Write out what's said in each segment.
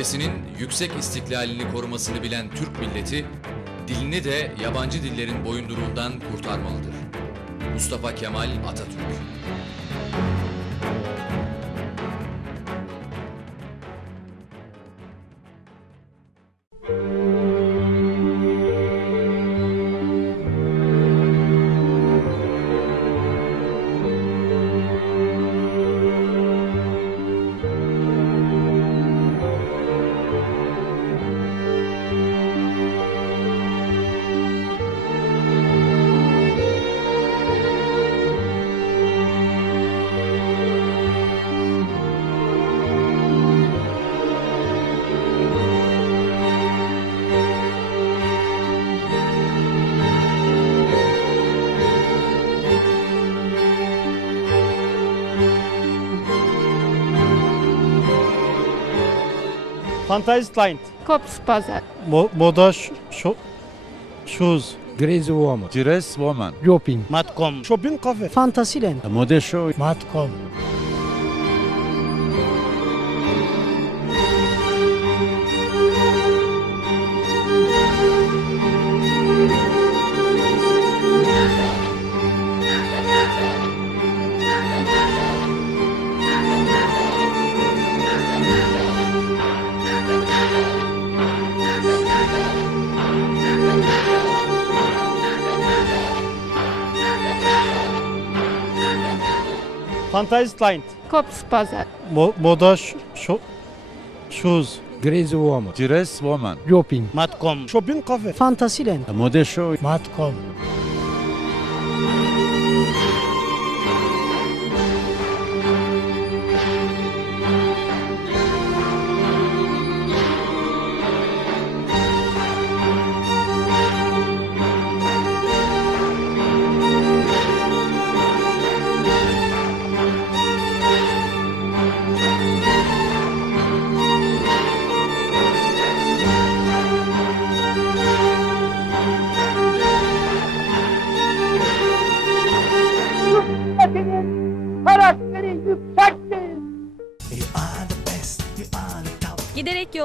ülkesinin yüksek istiklalini korumasını bilen Türk milleti, dilini de yabancı dillerin boyunduruğundan kurtarmalıdır. Mustafa Kemal Atatürk Fantasieland. Kopfpazar. Mo moda ş- şo- shoes. Grace Woman. Dress Woman. Shopping. Matcom. Shopping cafe. Fantasyland. Model Show. Matcom. Fantasieland. Kopfpazar. Mo moda ş- şo- shoes. Grace Woman. Dress Woman. Shopping. Matcom. Shopping cafe. Fantasyland. Model Show. Matcom.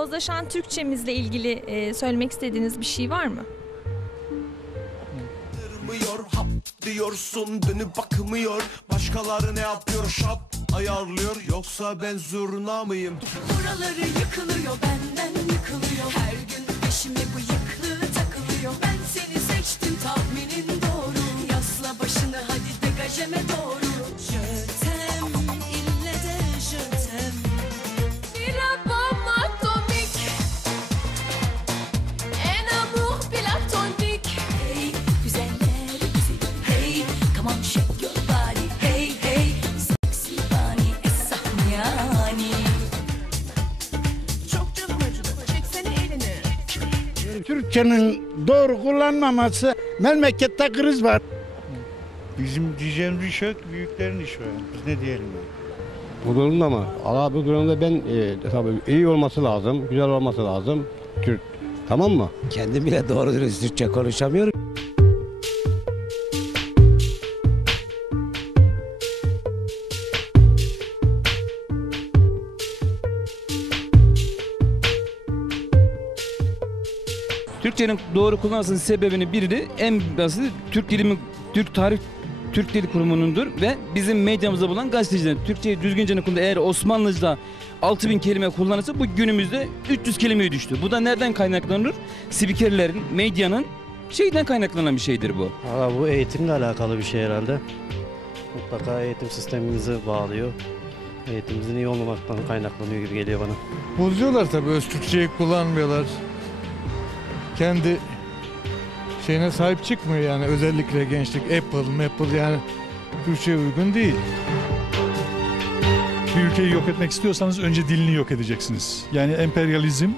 Yozlaşan Türkçemizle ilgili e, söylemek istediğiniz bir şey var mı? Hap diyorsun dönüp bakmıyor. Başkaları ne yapıyor şap ayarlıyor. Yoksa ben zurna mıyım? Buraları yıkılıyor benden yıkılıyor. Her gün peşime bıyıklı takılıyor. Ben seni seçtim tahminin doğru. Yasla başını hadi degajeme doğru Türkçenin doğru kullanmaması memlekette kriz var. Bizim diyeceğimiz bir şey yok. Büyüklerin işi var. Biz ne diyelim ya? Bu durumda mı? Allah bu durumda ben e, tabii iyi olması lazım, güzel olması lazım. Türk. Tamam mı? Kendim bile doğru dürüst Türkçe konuşamıyorum. Türkçenin doğru kullanılmasının sebebini biri de en basit Türk Dili Türk Tarih Türk Dili Kurumu'nundur ve bizim medyamızda bulunan gazetecilerin Türkçeyi düzgünce kullanır. Eğer Osmanlıca'da 6000 kelime kullanırsa bu günümüzde 300 kelimeye düştü. Bu da nereden kaynaklanır? Spikerlerin, medyanın şeyden kaynaklanan bir şeydir bu. Valla bu eğitimle alakalı bir şey herhalde. Mutlaka eğitim sistemimizi bağlıyor. Eğitimimizin iyi olmamaktan kaynaklanıyor gibi geliyor bana. Bozuyorlar tabii öz Türkçeyi kullanmıyorlar. Kendi şeyine sahip çıkmıyor yani özellikle gençlik Apple, Apple yani Türkçe'ye uygun değil. Bir ülkeyi yok etmek istiyorsanız önce dilini yok edeceksiniz. Yani emperyalizm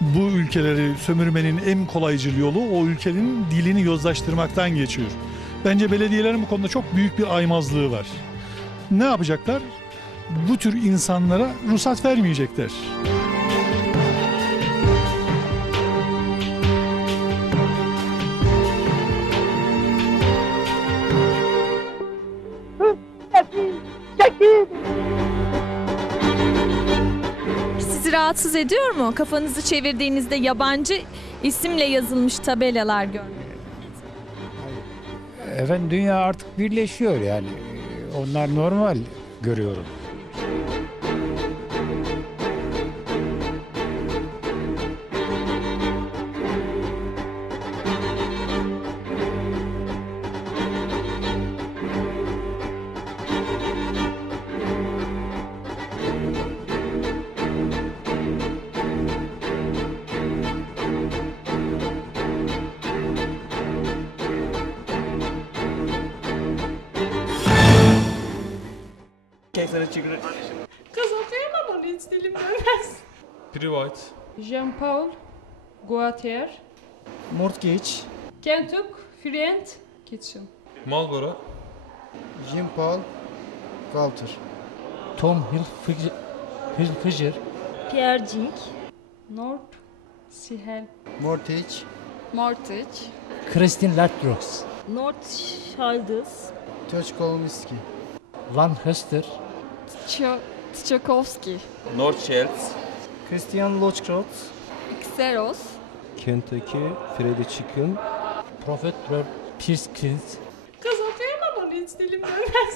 bu ülkeleri sömürmenin en kolaycıl yolu o ülkenin dilini yozlaştırmaktan geçiyor. Bence belediyelerin bu konuda çok büyük bir aymazlığı var. Ne yapacaklar? Bu tür insanlara ruhsat vermeyecekler. Rahatsız ediyor mu? Kafanızı çevirdiğinizde yabancı isimle yazılmış tabelalar görmek. Efendim dünya artık birleşiyor yani. Onlar normal görüyorum. Kız okuyamam onu hiç dilim dönmez. Privat. Jean-Paul Gaultier. Mortgage. Kentucky Friend Kitchen. Marlboro. Jean-Paul Galter. Tom Hilfiger. Pierre Cink. North Sihel. Mortgage. Mortgage. Kristin Lardrox. North Childers. Tochkolmiski. Van Hester. Tchaikovsky. North Shells. Christian Lochkrot. Xeros. Kentucky Fried Chicken. Profesör Pierce Kins. Kız okuyamam onu hiç dilim dönmez.